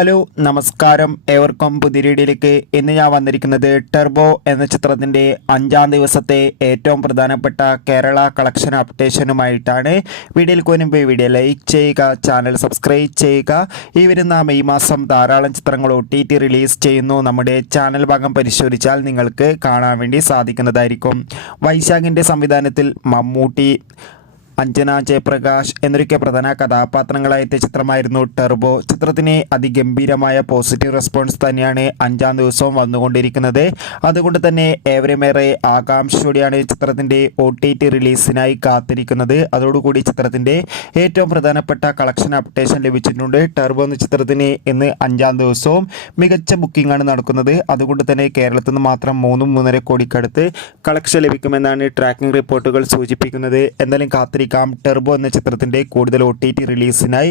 Hello നമസ്കാരം, ഏവർക്കും പുതിയ വീഡിയോയിലേക്ക്. ഇന്ന് ഞാൻ വന്നിരിക്കുന്നത് ടെർബോ എന്ന ചിത്രത്തിൻ്റെ 5-ാം ദിവസത്തെ ഏറ്റവും പ്രധാനപ്പെട്ട കേരള കളക്ഷൻ അപ്ഡേഷനുമായിട്ടാണ്. വീഡിയോയിൽ മുൻപ് വീഡിയോ ലൈക്ക് ചെയ്യുക, ചാനൽ സബ്സ്ക്രൈബ് ചെയ്യുക. ഈ വരുന്ന മെയ് മാസം ധാരാളം ചിത്രങ്ങൾ OTT റിലീസ് ചെയ്യുന്നു. നമ്മുടെ ചാനൽ ഭാഗം പരിശോധിച്ചാൽ നിങ്ങൾക്ക് കാണാൻ വേണ്ടി സാധിക്കുന്നതായിരിക്കും. വൈശാഖിൻ്റെ സംവിധാനത്തിൽ മമ്മൂട്ടി, അഞ്ജന ജയപ്രകാശ് എന്നൊക്കെ പ്രധാന കഥാപാത്രങ്ങളായെത്തിയ ചിത്രമായിരുന്നു ടെർബോ. ചിത്രത്തിന് അതിഗംഭീരമായ പോസിറ്റീവ് റെസ്പോൺസ് തന്നെയാണ് 5-ാം ദിവസവും വന്നുകൊണ്ടിരിക്കുന്നത്. അതുകൊണ്ട് തന്നെ ഏവരുമേറെ ആകാംക്ഷയോടെയാണ് ചിത്രത്തിൻ്റെ OTT റിലീസിനായി കാത്തിരിക്കുന്നത്. അതോടുകൂടി ചിത്രത്തിൻ്റെ ഏറ്റവും പ്രധാനപ്പെട്ട കളക്ഷൻ അപ്ഡേഷൻ ലഭിച്ചിട്ടുണ്ട്. ടെർബോ എന്ന ചിത്രത്തിന് ഇന്ന് 5-ാം ദിവസവും മികച്ച ബുക്കിംഗ് ആണ് നടക്കുന്നത്. അതുകൊണ്ട് തന്നെ കേരളത്തിൽ നിന്ന് മാത്രം 3.5 കോടിക്കടുത്ത് കളക്ഷൻ ലഭിക്കുമെന്നാണ് ട്രാക്കിംഗ് റിപ്പോർട്ടുകൾ സൂചിപ്പിക്കുന്നത്. എന്തായാലും കാത്തിരിക്കാം. ടെർബോ എന്ന ചിത്രത്തിൻ്റെ കൂടുതൽ OTT റിലീസിനായി